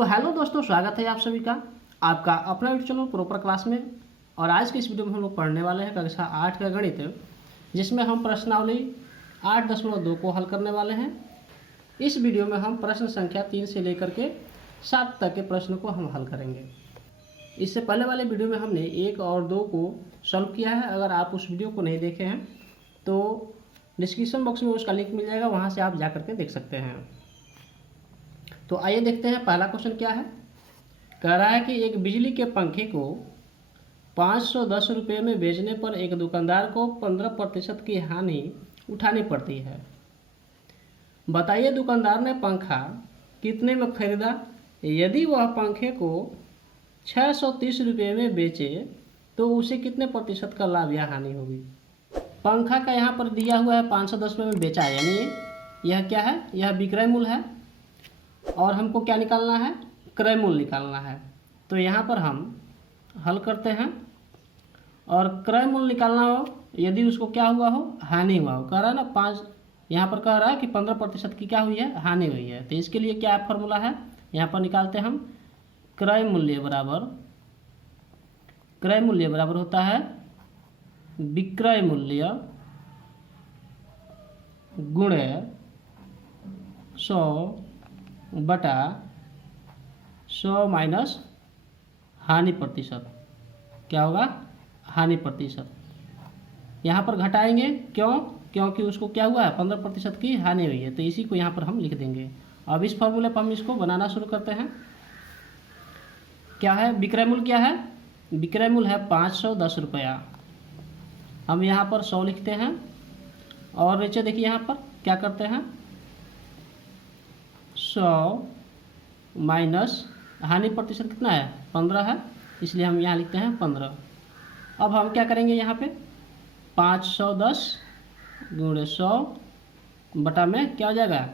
तो हेलो दोस्तों, स्वागत है आप सभी का आपका अपना यूट्यूब चैनल प्रॉपर क्लास में। और आज के इस वीडियो में हम लोग पढ़ने वाले हैं कक्षा 8 का गणित, जिसमें हम प्रश्नावली 8.2 को हल करने वाले हैं। इस वीडियो में हम प्रश्न संख्या 3 से लेकर के 7 तक के प्रश्न को हम हल करेंगे। इससे पहले वाले वीडियो में हमने 1 और 2 को सॉल्व किया है। अगर आप उस वीडियो को नहीं देखे हैं तो डिस्क्रिप्शन बॉक्स में उसका लिंक मिल जाएगा, वहाँ से आप जा करके देख सकते हैं। तो आइए देखते हैं पहला क्वेश्चन क्या है। कह रहा है कि एक बिजली के पंखे को 510 रुपये में बेचने पर एक दुकानदार को 15% की हानि उठानी पड़ती है। बताइए दुकानदार ने पंखा कितने में खरीदा। यदि वह पंखे को 630 रुपये में बेचे तो उसे कितने प्रतिशत का लाभ या हानि होगी। पंखा का यहाँ पर दिया हुआ है 510 रुपये में बेचा है, यानी यह क्या है, यह विक्रय मूल्य है। और हमको क्या निकालना है, क्रय मूल्य निकालना है। तो यहाँ पर हम हल करते हैं और क्रय मूल्य निकालना हो, यदि उसको क्या हुआ हो, हानि हुआ हो। कह रहा है ना 5, यहाँ पर कह रहा है कि 15% की क्या हुई है, हानि हुई है। तो इसके लिए क्या फॉर्मूला है, यहाँ पर निकालते हैं हम। क्रय मूल्य बराबर होता है विक्रय मूल्य गुणे 100/100 माइनस हानि प्रतिशत। क्या होगा, हानि प्रतिशत। यहाँ पर घटाएंगे, क्योंकि उसको क्या हुआ है, 15% की हानि हुई है। तो इसी को यहाँ पर हम लिख देंगे। अब इस फॉर्मूले पर हम इसको बनाना शुरू करते हैं। क्या है, विक्रय मूल्य क्या है, विक्रय मूल्य है 510 रुपया। हम यहाँ पर 100 लिखते हैं और नीचे देखिए यहाँ पर क्या करते हैं, 100 माइनस हानि प्रतिशत कितना है, 15 है, इसलिए हम यहाँ लिखते हैं 15। अब हम क्या करेंगे, यहाँ पे 510 गुणे 100 बटा में क्या हो जाएगा,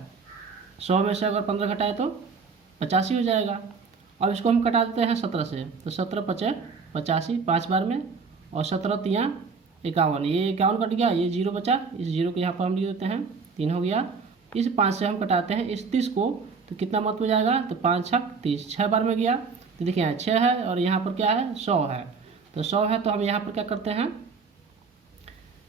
100 में से अगर 15 घटाए तो 85 हो जाएगा। अब इसको हम कटा देते हैं 17 से, तो 17 × 85 5 बार में, और 17 × 3 = 51। ये 51 कट गया, ये 0 बचा, इस 0 को यहाँ पर हम लिख देते हैं 3 हो गया। इस 5 से हम कटाते हैं इस 30 को, तो कितना मत हो जाएगा, तो 5 × 6 = 30, 6 बार में गया। तो देखिए यहाँ 6 है और यहाँ पर क्या है, 100 है। तो 100 है तो हम यहाँ पर क्या करते हैं,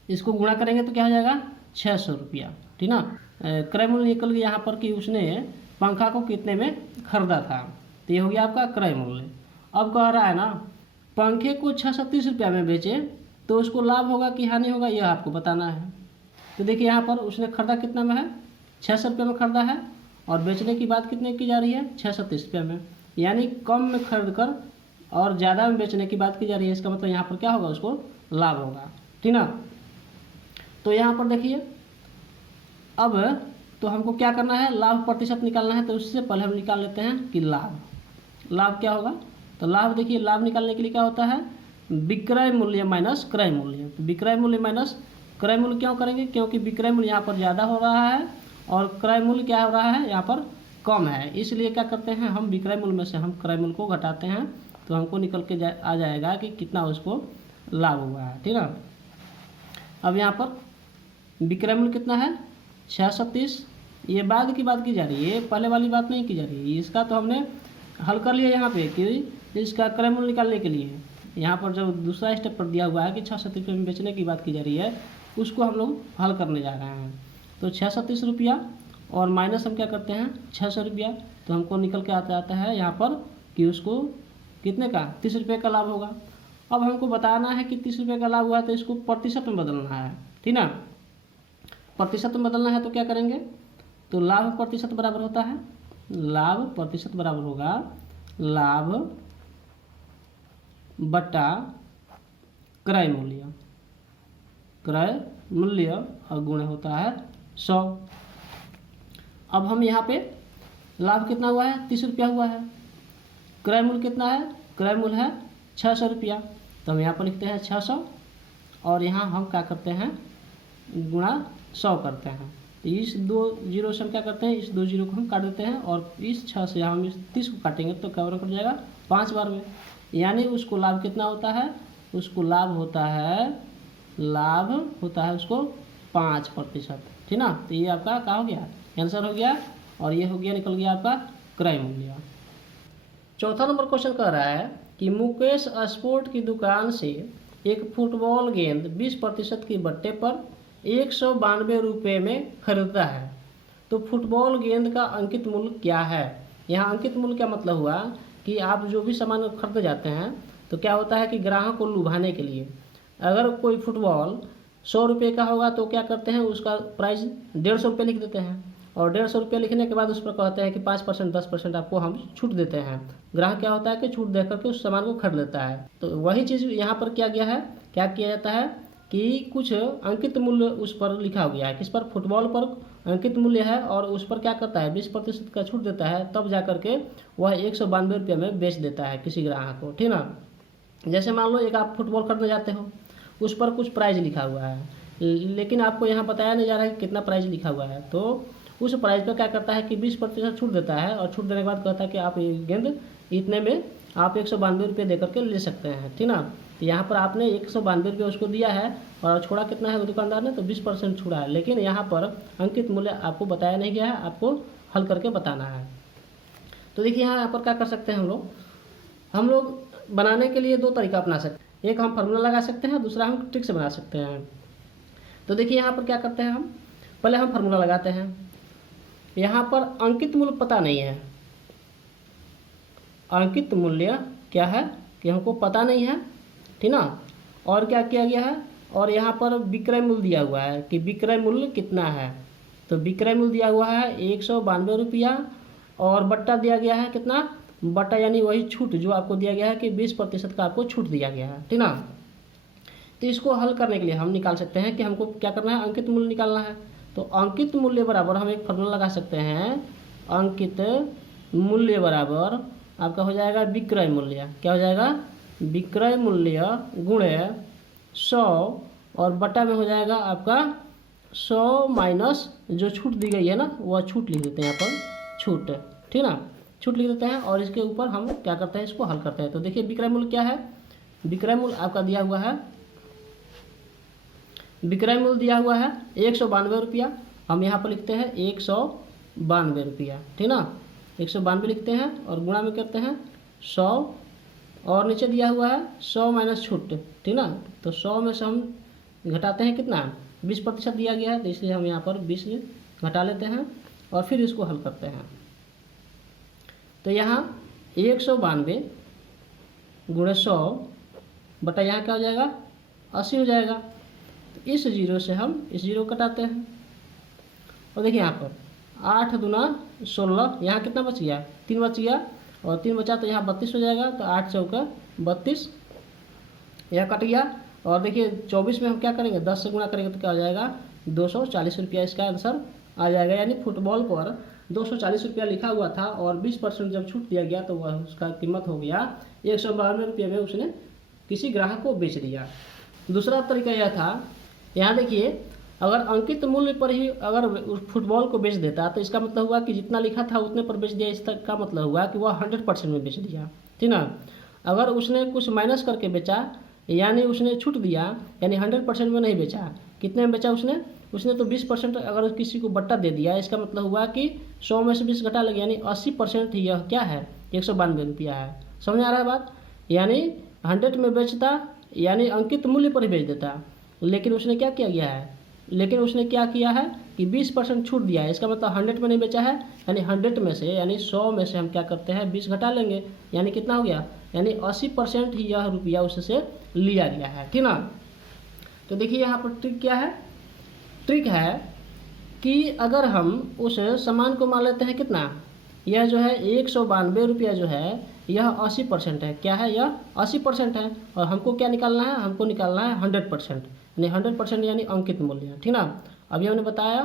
इसको गुणा करेंगे तो क्या हो जाएगा, 600 रुपया, ठीक ना। क्रय मूल्य निकल गया यहाँ पर कि उसने पंखा को कितने में खरीदा था। तो ये हो गया आपका क्रय मूल्य। अब कह रहा है ना, पंखे को 630 रुपया में बेचे तो उसको लाभ होगा कि हानि होगा, यह आपको बताना है। तो देखिए यहाँ पर उसने खरीदा कितना में है, 600 रुपये में खरीदा है, और बेचने की बात कितने की जा रही है, 630 रुपये में, यानी कम में खरीद कर और ज़्यादा में बेचने की बात की जा रही है। इसका मतलब यहाँ पर क्या होगा, उसको लाभ होगा, ठीक ना। तो यहाँ पर देखिए अब तो हमको क्या करना है, लाभ प्रतिशत निकालना है। तो उससे पहले हम निकाल लेते हैं कि लाभ क्या होगा। तो लाभ देखिए, लाभ निकालने के लिए क्या होता है, विक्रय मूल्य माइनस क्रय मूल्य। तो विक्रय मूल्य माइनस क्रय मूल्य क्यों करेंगे, क्योंकि विक्रय मूल्य यहाँ पर ज़्यादा हो रहा है और क्रय मूल्य क्या हो रहा है, यहाँ पर कम है। इसलिए क्या करते हैं, हम विक्रय मूल्य में से हम क्रय मूल्य को घटाते हैं, तो हमको निकल के आ जाएगा कि कितना उसको लाभ हुआ है, ठीक है। अब यहाँ पर विक्रय मूल्य कितना है, 630। ये बाद की बात की जा रही है, पहले वाली बात नहीं की जा रही है। इसका तो हमने हल कर लिया यहाँ पे कि इसका क्रय मूल्य निकालने के लिए यहाँ पर जो दूसरा स्टेप पर दिया हुआ है कि 630 रुपये में बेचने की बात की जा रही है, उसको हम लोग हल करने जा रहे हैं। तो 630 रुपया और माइनस हम क्या करते हैं, 600 रुपया। तो हमको निकल के आता है यहाँ पर कि उसको कितने का, 30 रुपये का लाभ होगा। अब हमको बताना है कि 30 रुपये का लाभ हुआ है, तो इसको प्रतिशत में बदलना है, ठीक ना। प्रतिशत में बदलना है तो क्या करेंगे, तो लाभ प्रतिशत बराबर होता है, लाभ प्रतिशत बराबर होगा लाभ बटा क्रय मूल्य और गुणे होता है 100। अब हम यहाँ पे लाभ कितना हुआ है, 30 रुपया हुआ है। क्रय मूल्य कितना है, क्रय मूल्य है 600 रुपया। तो हम यहाँ पर लिखते हैं 600 और यहाँ हम क्या करते हैं, गुणा 100 करते हैं। तो इस 2 जीरो से हम क्या करते हैं, इस 2 जीरो को हम काट देते हैं और इस 6 से हम इस 30 को काटेंगे तो क्या कट जाएगा, 5 बार में। यानी उसको लाभ कितना होता है, उसको लाभ होता है उसको 5%, ठीक ना। तो ये आपका क्या हो गया, आंसर हो गया। और ये हो गया, निकल गया आपका क्रय मूल्य। चौथा नंबर क्वेश्चन कह रहा है कि मुकेश स्पोर्ट की दुकान से एक फुटबॉल गेंद 20% की बट्टे पर 192 रुपये में खरीदता है, तो फुटबॉल गेंद का अंकित मूल्य क्या है। यहाँ अंकित मूल्य क्या मतलब हुआ कि आप जो भी सामान खरीदने जाते हैं तो क्या होता है कि ग्राहक को लुभाने के लिए अगर कोई फुटबॉल 100 रुपये का होगा तो क्या करते हैं उसका प्राइस 150 रुपये लिख देते हैं, और 150 रुपये लिखने के बाद उस पर कहते हैं कि 5% 10% आपको हम छूट देते हैं। ग्राहक क्या होता है कि छूट दे करके उस सामान को खरीद लेता है। तो वही चीज़ यहाँ पर क्या गया है, क्या किया जाता है कि कुछ अंकित मूल्य उस पर लिखा गया है, किस पर, फुटबॉल पर अंकित मूल्य है, और उस पर क्या करता है 20% का छूट देता है, तब जा करके वह 192 रुपये में बेच देता है किसी ग्राहक को, ठीक ना। जैसे मान लो एक आप फुटबॉल खरीदने जाते हो, उस पर कुछ प्राइस लिखा हुआ है, लेकिन आपको यहाँ बताया नहीं जा रहा है कि कितना प्राइस लिखा हुआ है, तो उस प्राइस पर क्या करता है कि 20% छूट देता है, और छूट देने के बाद कहता है कि आप ये गेंद इतने में आप 192 रुपये दे करके ले सकते हैं, ठीक ना। तो यहाँ पर आपने 192 रुपये उसको दिया है और छोड़ा कितना है दुकानदार ने, तो 20% छुड़ा है, लेकिन यहाँ पर अंकित मूल्य आपको बताया नहीं गया है, आपको हल करके बताना है। तो देखिए यहाँ पर क्या कर सकते हैं हम लोग बनाने के लिए दो तरीका अपना सकते हैं, एक हम फार्मूला लगा सकते हैं, दूसरा हम ट्रिक से बना सकते हैं। तो देखिए यहाँ पर क्या करते हैं, हम पहले हम फार्मूला लगाते हैं। यहाँ पर अंकित मूल्य पता नहीं है, अंकित मूल्य क्या है कि हमको पता नहीं है, ठीक ना। और क्या किया गया है, और यहाँ पर विक्रय मूल्य दिया हुआ है कि विक्रय मूल्य कितना है, तो विक्रय मूल्य दिया हुआ है 192 रुपया, और बट्टा दिया गया है कितना, बट्टा यानी वही छूट जो आपको दिया गया है कि 20% का आपको छूट दिया गया है, ठीक ना। तो इसको हल करने के लिए हम निकाल सकते हैं कि हमको क्या करना है, अंकित मूल्य निकालना है। तो अंकित मूल्य बराबर हम एक फॉर्मूला लगा सकते हैं, अंकित मूल्य बराबर आपका हो जाएगा विक्रय मूल्य, क्या हो जाएगा, विक्रय मूल्य गुणे 100, और बटा में हो जाएगा आपका 100 माइनस जो छूट दी गई है ना, वह छूट लिख देते हैं यहाँ पर, छूट, ठीक ना, छूट लिख देते हैं, और इसके ऊपर हम क्या करते हैं, इसको हल करते हैं। तो देखिए विक्रय मूल्य क्या है, विक्रय मूल्य आपका दिया हुआ है, विक्रय मूल्य दिया हुआ है 192 रुपया, हम यहाँ पर लिखते हैं 192 रुपया, ठीक ना, 192 लिखते हैं और गुणा में करते हैं 100, और नीचे दिया हुआ है 100 माइनस छूट, ठीक ना। तो 100 में से हम घटाते हैं कितना, 20% दिया गया है, तो इसलिए हम यहाँ पर 20 घटा लेते हैं और फिर इसको हल करते हैं। तो यहाँ 192 गुणे 100 बटा यहाँ क्या हो जाएगा, 80 हो जाएगा। तो इस जीरो से हम इस जीरो कटाते हैं, और देखिए यहाँ पर 8 दूना 16, यहाँ कितना बच गया, 3 बच गया, और 3 बचा तो यहाँ 32 हो जाएगा, तो 8 चौका 32, यह कट गया। और देखिए 24 में हम क्या करेंगे, 10 से गुणा करेंगे तो क्या हो जाएगा, 240 रुपया इसका आंसर आ जाएगा। यानी फुटबॉल पर 240 रुपया लिखा हुआ था और 20% जब छूट दिया गया तो वह उसका कीमत हो गया 192 रुपये में, उसने किसी ग्राहक को बेच दिया। दूसरा तरीका यह था, यहाँ देखिए अगर अंकित मूल्य पर ही अगर उस फुटबॉल को बेच देता तो इसका मतलब हुआ कि जितना लिखा था उतने पर बेच दिया, इसका मतलब हुआ कि वह 100% में बेच दिया, ठीक ना। अगर उसने कुछ माइनस करके बेचा यानी उसने छूट दिया, यानी 100% में नहीं बेचा, कितने में बेचा उसने तो 20% अगर किसी को बट्टा दे दिया, इसका मतलब हुआ कि 100 में से 20 घटा लगे, यानी 80% ही यह क्या है, 192 रुपया है। समझ आ रहा है बात, यानी 100 में बेचता यानी अंकित मूल्य पर ही बेच देता, लेकिन उसने क्या किया गया है, लेकिन उसने क्या किया है कि 20% छूट दिया है, इसका मतलब 100 में नहीं बेचा है, यानी 100 में से यानी 100 में से हम क्या करते हैं 20 घटा लेंगे, यानी कितना हो गया, यानी 80% ही यह रुपया उससे लिया गया है, ठीक ना। तो देखिए यहाँ पर ट्रिक क्या है, ट्रिक है कि अगर हम उस सामान को मान लेते हैं कितना, यह जो है 192 रुपया जो है यह 80% है, क्या है, यह 80% है, और हमको क्या निकालना है, हमको निकालना है 100%, यानी 100% यानी अंकित मूल्य, ठीक ना। अभी हमने बताया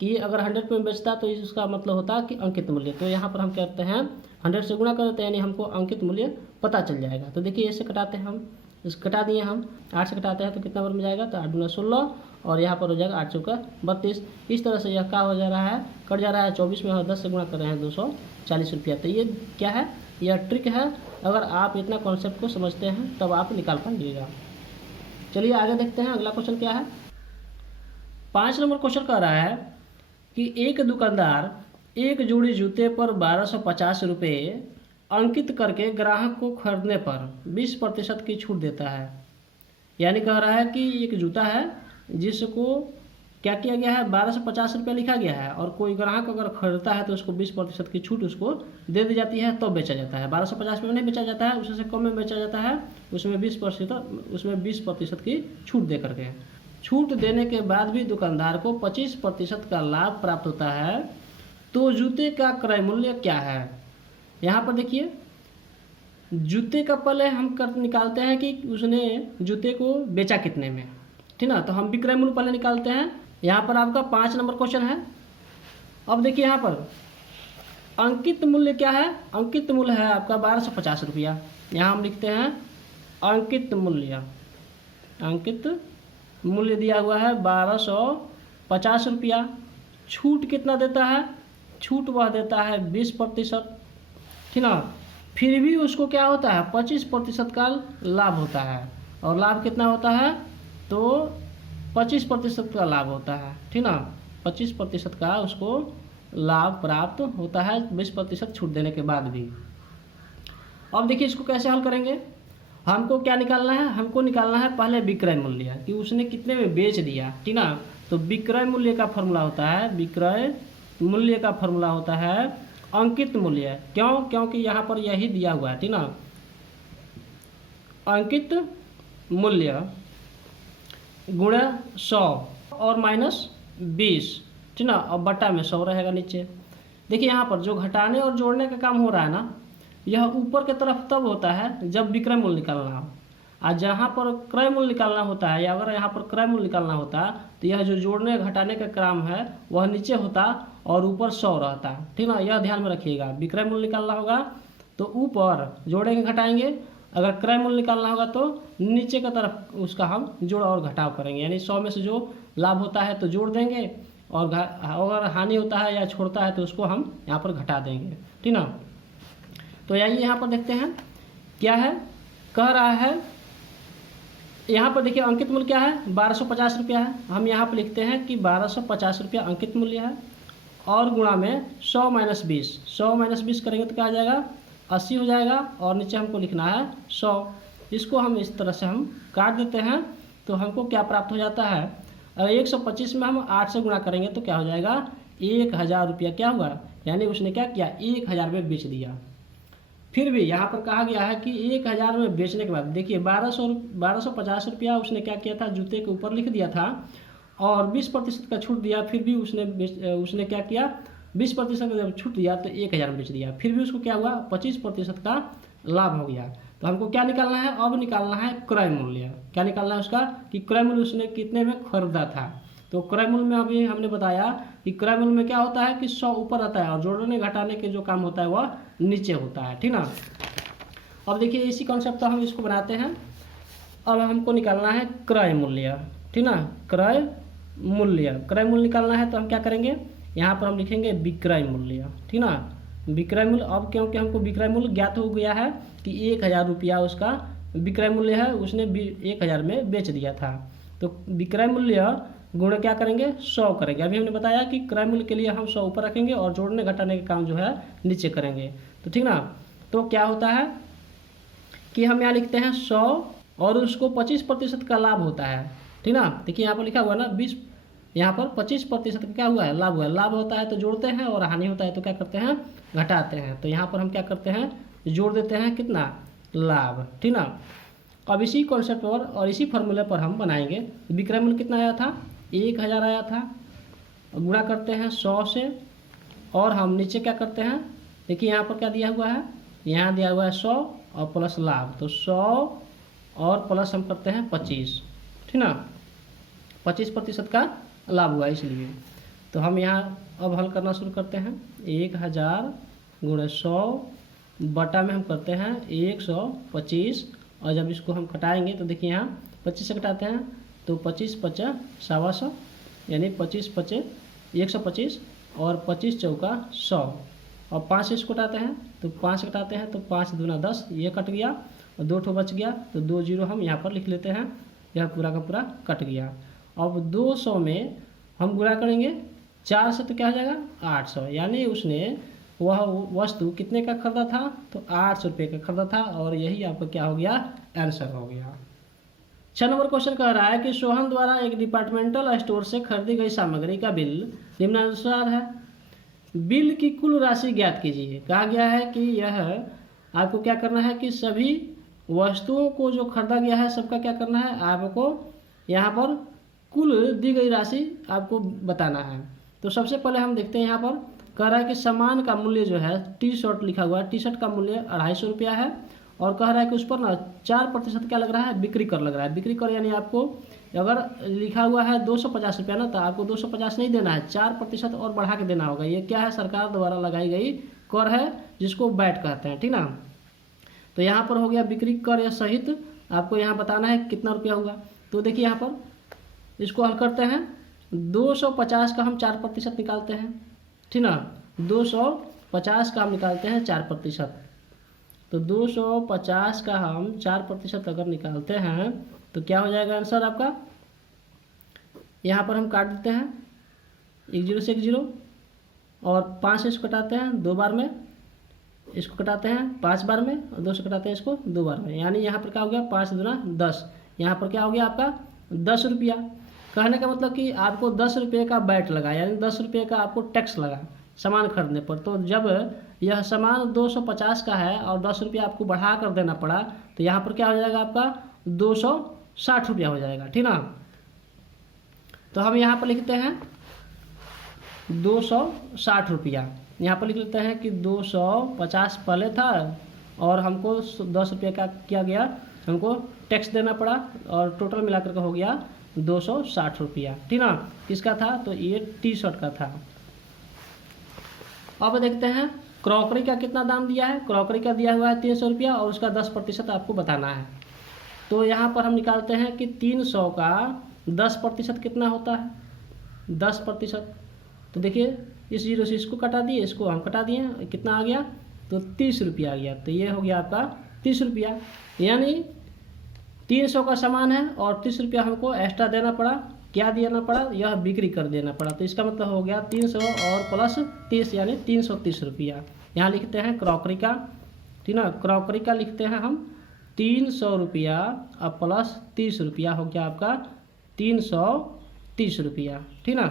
कि अगर 100 में बेचता तो इसका मतलब होता कि अंकित मूल्य, तो यहाँ पर हम कहते हैं 100 से गुणा करते हैं, यानी हमको अंकित मूल्य पता चल जाएगा। तो देखिए ऐसे कटाते हैं हम, इस कटा दिए हम 8 से कटाते हैं तो कितना में जाएगा, तो 8 दूना 16, और यहाँ पर हो जाएगा 8 चौका 32। इस तरह से यह क्या हो जा रहा है, कट जा रहा है। 24 में और 10 से गुणा कर रहे हैं 240 रुपया। तो ये क्या है, यह ट्रिक है, अगर आप इतना कॉन्सेप्ट को समझते हैं तब आप निकाल पाइएगा। चलिए आगे देखते हैं अगला क्वेश्चन क्या है। 5 नंबर क्वेश्चन कह रहा है कि एक दुकानदार एक जोड़ी जूते पर 1250 रुपये अंकित करके ग्राहक को खरीदने पर 20% की छूट देता है। यानी कह रहा है कि एक जूता है जिसको क्या किया गया है, 1250 लिखा गया है, और कोई ग्राहक अगर खरीदता है तो उसको 20% की छूट उसको दे दी जाती है, तो बेचा जाता है। 1250 में नहीं बेचा जाता है, उससे कम में बेचा जाता है, उसमें 20% की छूट दे करके। छूट देने के बाद भी दुकानदार को 25% का लाभ प्राप्त होता है, तो जूते का क्रय मूल्य क्या है। यहाँ पर देखिए, जूते का पहले हम निकालते हैं कि उसने जूते को बेचा कितने में, ठीक ना। तो हम विक्रय मूल्य पहले निकालते हैं। यहाँ पर आपका 5 नंबर क्वेश्चन है। अब देखिए यहाँ पर अंकित मूल्य क्या है, अंकित मूल्य है आपका 1250 रुपया। यहाँ हम लिखते हैं अंकित मूल्य, अंकित मूल्य दिया हुआ है 1250 रुपया। छूट कितना देता है, छूट वह देता है 20%, ठीक ना। फिर भी उसको क्या होता है, 25% का लाभ होता है, और लाभ कितना होता है, तो 25% का लाभ होता है, ठीक ना। 25% का उसको लाभ प्राप्त होता है 20% छूट देने के बाद भी। अब देखिए इसको कैसे हल करेंगे। हमको क्या निकालना है, हमको निकालना है पहले विक्रय मूल्य, कि उसने कितने में बेच दिया, ठीक ना। तो विक्रय मूल्य का फॉर्मूला होता है, विक्रय मूल्य का फॉर्मूला होता है अंकित मूल्य। क्यों, क्योंकि यहाँ पर यही दिया हुआ है, ठीक ना। अंकित मूल्य गुणा 100 और -20, ठीक ना, और बटा में 100 रहेगा नीचे। देखिए यहाँ पर जो घटाने और जोड़ने का काम हो रहा है ना, यह ऊपर की तरफ तब होता है जब विक्रय मूल्य निकालना हो, और जहाँ पर क्रय मूल्य निकालना होता है, या अगर यहाँ पर क्रय मूल्य निकालना होता तो यह जो जोड़ने घटाने का काम है वह नीचे होता और ऊपर 100 रहता, ठीक ना। यह ध्यान में रखिएगा, विक्रय मूल्य निकालना होगा तो ऊपर जोड़ेंगे घटाएंगे, अगर क्रय मूल्य निकालना होगा तो नीचे की तरफ उसका हम जोड़ और घटाव करेंगे। यानी 100 में से जो लाभ होता है तो जोड़ देंगे, और अगर हानि होता है या छोड़ता है तो उसको हम यहाँ पर घटा देंगे, ठीक ना। तो यही यहाँ पर देखते हैं क्या है, कह रहा है यहाँ पर देखिए अंकित मूल्य क्या है, 1250 रुपया है। हम यहाँ पर लिखते हैं कि 1250 रुपया अंकित मूल्य है, और गुणा में 100 - 20, 100 - 20 करेंगे तो क्या आ जाएगा, 80 हो जाएगा, और नीचे हमको लिखना है 100। इसको हम इस तरह से हम काट देते हैं, तो हमको क्या प्राप्त हो जाता है, अगर 125 में हम 8 से गुणा करेंगे तो क्या हो जाएगा, 1000 रुपया क्या हुआ, यानी उसने क्या किया, 1000 में बेच दिया। फिर भी यहाँ पर कहा गया है कि 1000 में बेचने के बाद देखिए 1250 रुपया उसने क्या किया था, जूते के ऊपर लिख दिया था, और 20% का छूट दिया। फिर भी उसने क्या किया, 20% का जब छूट दिया तो 1000 में बेच दिया। फिर भी उसको क्या हुआ, 25% का लाभ हो गया। तो हमको क्या निकालना है, अब निकालना है क्रय मूल्य। क्या निकालना है उसका, कि क्रय मूल्य उसने कितने में खरीदा था। तो क्रय मूल्य में अभी हमने बताया कि क्रय मूल्य में क्या होता है कि 100 ऊपर आता है, और जोड़ने घटाने के जो काम होता है वह नीचे होता है, ठीक ना। अब देखिए इसी कॉन्सेप्ट का हम इसको बनाते हैं। अब हमको निकालना है क्रय मूल्य, ठीक ना। क्रय मूल्य निकालना है तो हम क्या करेंगे, यहाँ पर हम लिखेंगे विक्रय मूल्य, ठीक ना। विक्रय मूल्य, अब क्योंकि हमको विक्रय मूल्य ज्ञात हो गया है कि 1000 रुपया उसका विक्रय मूल्य है, उसने 1000 में बेच दिया था। तो विक्रय मूल्य गुणा क्या करेंगे, 100 करेंगे। अभी हमने बताया कि क्रय मूल्य के लिए हम 100 ऊपर रखेंगे और जोड़ने घटाने का काम जो है नीचे करेंगे, तो ठीक ना। तो क्या होता है कि हम यहाँ लिखते हैं 100, और उसको 25% का लाभ होता है, ठीक ना। देखिए यहाँ पर लिखा हुआ है ना 20, यहाँ पर 25% का क्या हुआ है, लाभ हुआ है। लाभ होता है तो जोड़ते हैं, और हानि होता है तो क्या करते हैं, घटाते हैं। तो यहाँ पर हम क्या करते हैं, जोड़ देते हैं कितना, लाभ, ठीक ना। अब इसी कॉन्सेप्ट पर और इसी फॉर्मूले पर हम बनाएंगे। विक्रय मूल्य कितना आया था, 1000 आया था, गुणा करते हैं 100 से, और हम नीचे क्या करते हैं, देखिए यहाँ पर क्या दिया हुआ है, यहाँ दिया हुआ है 100 और प्लस लाभ, तो 100 और प्लस हम करते हैं 25, ठीक ना। 25% का लाभ हुआ इसलिए। तो हम यहाँ अब हल करना शुरू करते हैं। 1000 गुणा 100 बटा में हम करते हैं 125, और जब इसको हम कटाएंगे तो देखिए यहाँ 25 से कटाते हैं तो 25 × 5 = 125, यानी 25 × 5 = 125, और 25 चौका 100, और 5 से इसको कटाते हैं तो 5 से कटाते हैं तो 5 दूना 10, ये कट गया, और 2 ठो बच गया, तो 2 जीरो हम यहाँ पर लिख लेते हैं, यह पूरा का पूरा कट गया। अब 200 में हम गुणा करेंगे 4 से तो क्या हो जाएगा, 800, यानी उसने वह वस्तु कितने का खरीदा था, तो 800 रुपये का खरीदा था, और यही आपका क्या हो गया, आंसर हो गया। 6 नंबर क्वेश्चन कह रहा है कि सोहन द्वारा एक डिपार्टमेंटल स्टोर से खरीदी गई सामग्री का बिल निम्नानुसार है। बिल की कुल राशि ज्ञात कीजिए। कहा गया है कि यह आपको क्या करना है कि सभी वस्तुओं को जो खरीदा गया है सबका क्या करना है, आपको यहाँ पर कुल दी गई राशि आपको बताना है। तो सबसे पहले हम देखते हैं, यहाँ पर कह रहा है कि सामान का मूल्य जो है, टी शर्ट लिखा हुआ है, टी शर्ट का मूल्य 250 रुपया है, और कह रहा है कि उस पर ना 4% क्या लग रहा है, बिक्री कर लग रहा है। बिक्री कर यानी आपको अगर लिखा हुआ है 250 रुपया ना, तो आपको 250 नहीं देना है, 4% और बढ़ा के देना होगा। ये क्या है, सरकार द्वारा लगाई गई कर है, जिसको वैट कहते हैं, ठीक ना। तो यहाँ पर हो गया बिक्री कर या सहित आपको यहाँ बताना है कितना रुपया होगा। तो देखिए यहाँ पर इसको हल करते हैं, 250 का हम 4% निकालते हैं, ठीक ना। 250 का हम निकालते हैं 4%, तो 250 का हम 4% अगर निकालते हैं तो क्या हो जाएगा आंसर आपका। यहाँ पर हम काट देते हैं, 1 0 से 1 0, और 5 से इसको कटाते हैं 2 बार में, इसको कटाते हैं 5 बार में, और 2 से कटाते हैं इसको 2 बार में, यानी यहाँ पर क्या हो गया 5 दूना 10। यहाँ पर क्या हो गया आपका 10 रुपया। कहने का मतलब कि आपको 10 रुपये का बैट लगा, यानी 10 रुपये का आपको टैक्स लगा सामान खरीदने पर। तो जब यह सामान 250 का है और 10 रुपया आपको बढ़ा कर देना पड़ा, तो यहाँ पर क्या हो जाएगा आपका 260 रुपया हो जाएगा, ठीक ना। तो हम यहाँ पर लिखते हैं 260 रुपया। यहाँ पर लिख लेते हैं कि 250 पहले था, और हमको 10 रुपये का किया गया, हमको टैक्स देना पड़ा, और टोटल मिलाकर के हो गया 260 रुपया, ठीक ना। किसका था, तो ये टी शर्ट का था। अब देखते हैं क्रॉकरी का कितना दाम दिया है। क्रॉकरी का दिया हुआ है 300 रुपया, और उसका 10% आपको बताना है। तो यहाँ पर हम निकालते हैं कि 300 का 10% कितना होता है, 10%। तो देखिए इस 0 से इसको कटा दिए, इसको हम कटा दिए, कितना आ गया, तो 30 रुपया आ गया। तो ये हो गया आपका 30 रुपया, यानी 300 का सामान है और 30 रुपया हमको एक्स्ट्रा देना पड़ा। क्या देना पड़ा, यह बिक्री कर देना पड़ा। तो इसका मतलब हो गया 300 और प्लस 30 यानी 330 रुपया। यहाँ लिखते हैं क्रॉकरी का, ठीक ना, क्रॉकरी का लिखते हैं हम 300 रुपया और प्लस 30 रुपया हो गया आपका 330 रुपया, ठीक ना।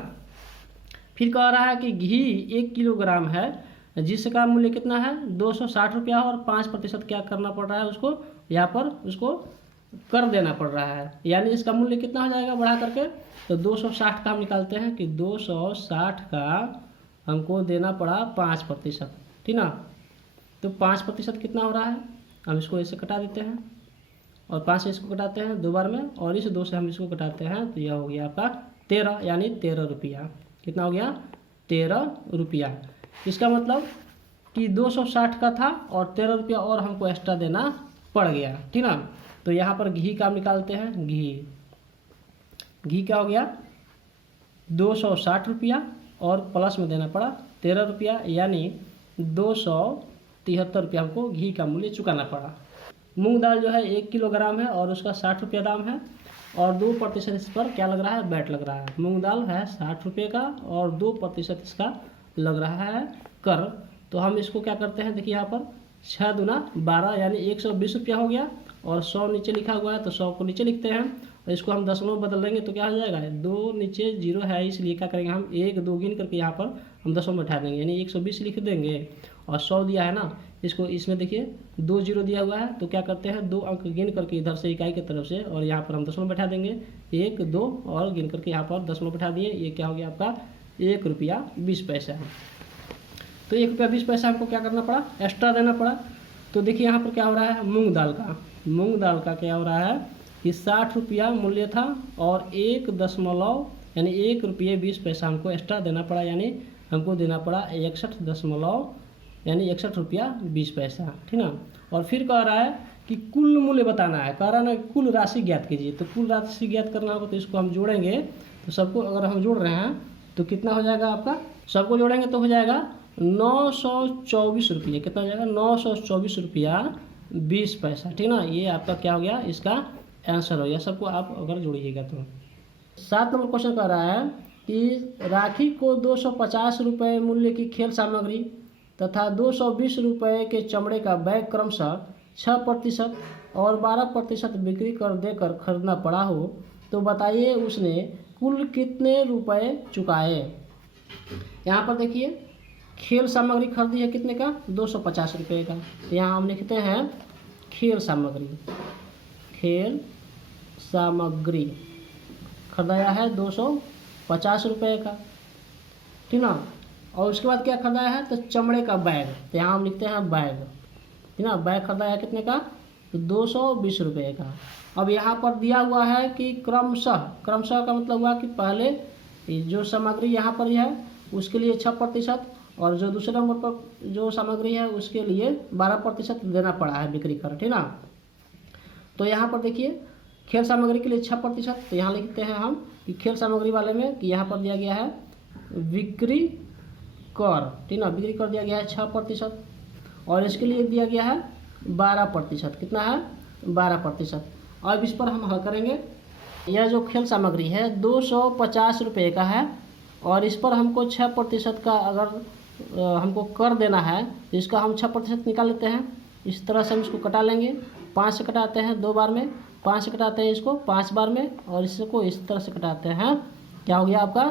फिर कह रहा है कि घी 1 किलोग्राम है, जिसका मूल्य कितना है 260 रुपया, और 5% क्या करना पड़ रहा है उसको, यहाँ पर उसको कर देना पड़ रहा है, यानी इसका मूल्य कितना हो जाएगा बढ़ा करके। तो 260 का हम निकालते हैं कि 260 का हमको देना पड़ा 5%, ठीक ना। तो 5% कितना हो रहा है, हम इसको इससे कटा देते हैं, और 5 से इसको कटाते हैं 2 बार में, और इस 2 से हम इसको कटाते हैं, तो यह हो गया आपका 13, यानी 13 रुपया। कितना हो गया 13 रुपया। इसका मतलब कि 260 का था और 13 रुपया और हमको एक्स्ट्रा देना पड़ गया, ठीक ना। तो यहाँ पर घी का हम निकालते हैं, घी क्या हो गया 260 रुपया, और प्लस में देना पड़ा 13 रुपया, यानी 273 रुपया हमको घी का मूल्य चुकाना पड़ा। मूंग दाल जो है 1 किलोग्राम है और उसका 60 रुपया दाम है, और 2% इस पर क्या लग रहा है, बैट लग रहा है। मूंग दाल है 60 रुपये का और 2% इसका लग रहा है कर। तो हम इसको क्या करते हैं, देखिए यहाँ पर 6 दूना 12 यानी 120 रुपया हो गया, और 100 नीचे लिखा हुआ है तो 100 को नीचे लिखते हैं, और इसको हम दशमलव बदल देंगे तो क्या हो जाएगा 2 नीचे 0 है, इसलिए क्या करेंगे हम 1 2 गिन करके यहाँ पर हम दशमलव बैठा देंगे, यानी 120 लिख देंगे। और 100 दिया है ना, इसको इसमें देखिए 2 0 दिया हुआ है, तो क्या करते हैं 2 अंक गिन करके इधर से इकाई की तरफ से, और यहाँ पर हम दशमलव बैठा देंगे 1 2, और गिन करके यहाँ पर दशमलव बैठा दिए। ये क्या हो गया आपका 1 रुपया 20 पैसा है। तो 1 रुपया 20 पैसा हमको क्या करना पड़ा, एक्स्ट्रा देना पड़ा। तो देखिए यहाँ पर क्या हो रहा है, मूंग दाल का क्या हो रहा है कि 60 रुपया मूल्य था, और 1 दशमलव यानी 1 रुपये 20 पैसा हमको एक्स्ट्रा देना पड़ा, यानी हमको देना पड़ा 61 दशमलव यानी 61 रुपया 20 पैसा, ठीक ना। और फिर कह रहा है कि कुल मूल्य बताना है, कह रहा है ना कुल राशि ज्ञात कीजिए। तो कुल राशि ज्ञात करना होगा तो इसको हम जोड़ेंगे, तो सबको अगर हम जोड़ रहे हैं तो कितना हो जाएगा आपका, सबको जोड़ेंगे तो हो जाएगा 924 रुपये। कितना हो जाएगा 924 रुपया 20 पैसा, ठीक ना। ये आपका क्या हो गया, इसका आंसर हो गया। सबको आप अगर जोड़िएगा तो 7 नंबर क्वेश्चन कह रहा है कि राखी को 250 रुपये मूल्य की खेल सामग्री तथा 220 रुपये के चमड़े का बैग क्रमशः 6% और 12% बिक्री कर देकर खरीदना पड़ा हो तो बताइए उसने कुल कितने रुपए चुकाए। यहाँ पर देखिए खेल सामग्री खरीदी है कितने का, 250 रुपये का। तो यहाँ हम लिखते हैं खेल सामग्री खरीदाया है 250 रुपये का, ठीक ना। और उसके बाद क्या खरीदाया है, तो चमड़े का बैग, तो यहाँ हम लिखते हैं बैग, ठीक ना। बैग खरीदाया है कितने का, तो 220 रुपये का। अब यहाँ पर दिया हुआ है कि क्रमशः का मतलब हुआ कि पहले जो सामग्री यहाँ पर है उसके लिए 6% और जो दूसरे नंबर पर जो सामग्री है उसके लिए 12% देना पड़ा है बिक्री कर, ठीक ना। तो यहाँ पर देखिए खेल सामग्री के लिए 6%, तो यहाँ लिखते हैं हम कि खेल सामग्री वाले में कि यहाँ पर दिया गया है बिक्री कर, ठीक ना। बिक्री कर दिया गया है 6% और इसके लिए दिया गया है 12%। कितना है, 12%। अब इस पर हम हल करेंगे। यह जो खेल सामग्री है 250 रुपये का है और इस पर हमको 6% का अगर हमको कर देना है तो इसका हम 6% निकाल लेते हैं। इस तरह से हम इसको कटा लेंगे, 5 से कटाते हैं 2 बार में, 5 से कटाते हैं इसको 5 बार में और इसको इस तरह से कटाते हैं। क्या हो गया आपका,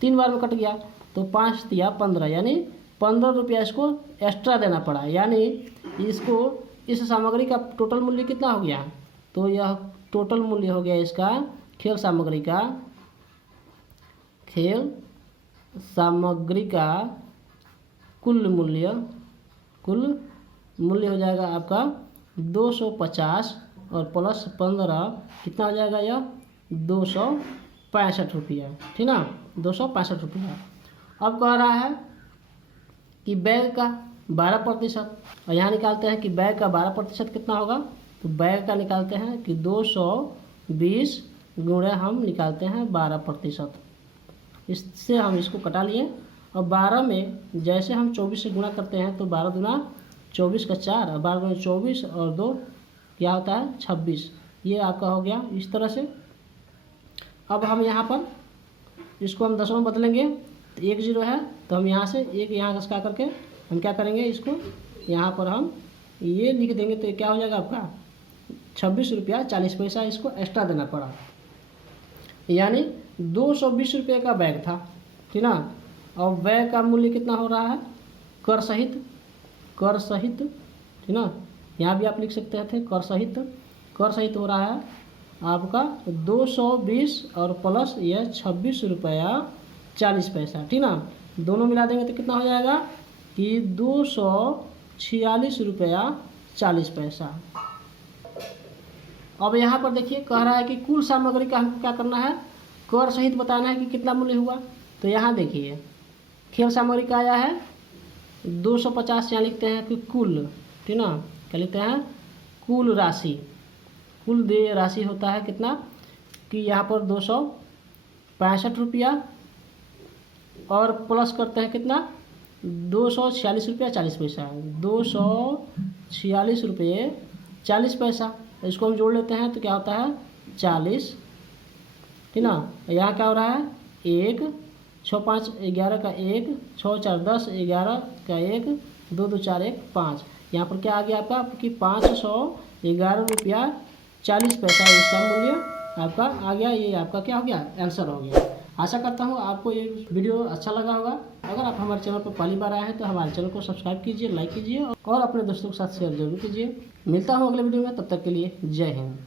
3 बार में कट गया तो 5 दिया 15, यानी 15 रुपया इसको एक्स्ट्रा देना पड़ा। यानी इसको इस सामग्री का टोटल मूल्य कितना हो गया, तो यह टोटल मूल्य हो गया इसका खेल सामग्री का कुल मूल्य हो जाएगा आपका 250 और प्लस 15 कितना हो जाएगा, यह 265 रुपया, ठीक ना, 265 रुपया। अब कह रहा है कि बैग का 12% और यहाँ निकालते हैं कि बैग का 12% कितना होगा, तो बैग का निकालते हैं कि 220 गुणे हम निकालते हैं 12%। इससे हम इसको कटा लिए और 12 में जैसे हम 24 से गुणा करते हैं तो 12 दूना 24 का 4 और 12 दूना 24 और 2 क्या होता है 26। ये आपका हो गया इस तरह से। अब हम यहाँ पर इसको हम दशमलव बदलेंगे तो 1 0 है तो हम यहाँ से 1 यहाँ घसका करके हम क्या करेंगे, इसको यहाँ पर हम ये लिख देंगे तो क्या हो जाएगा आपका 26 रुपया 40 पैसा इसको एक्स्ट्रा देना पड़ा। यानी 220 रुपये का बैग था, ठीक ना। और बैग का मूल्य कितना हो रहा है, कर सहित, ठीक ना। यहाँ भी आप लिख सकते थे कर सहित हो रहा है आपका 220 और प्लस यह 26 रुपया 40 पैसा, ठीक ना। दोनों मिला देंगे तो कितना हो जाएगा कि 246 रुपया 40 पैसा। अब यहाँ पर देखिए कह रहा है कि कुल सामग्री का हमको क्या करना है, कर सहित बताना है कि कितना मूल्य हुआ। तो यहाँ देखिए खेल सामग्री का आया है 250, यहाँ लिखते हैं कि कुल, ठीक ना। क्या लिखते हैं, कुल राशि, कुल देय राशि होता है कितना कि यहाँ पर 265 रुपया और प्लस करते हैं कितना 246 रुपया 40 पैसा, 246 रुपये 40 पैसा। इसको हम जोड़ लेते हैं तो क्या होता है 40, ठीक ना। यहाँ क्या हो रहा है 1 6 5 11 का 1 6 4 10 11 का 1 2 2 4 1 5। यहाँ पर क्या आ गया आपका कि 511 रुपया 40 पैसा इसका मूल्य आपका आ गया। ये आपका क्या हो गया, आंसर हो गया। आशा करता हूँ आपको ये वीडियो अच्छा लगा होगा। अगर आप हमारे चैनल पर पहली बार आए हैं तो हमारे चैनल को सब्सक्राइब कीजिए, लाइक कीजिए और अपने दोस्तों के साथ शेयर जरूर कीजिए। मिलता हूँ अगले वीडियो में, तब तक के लिए जय हिंद।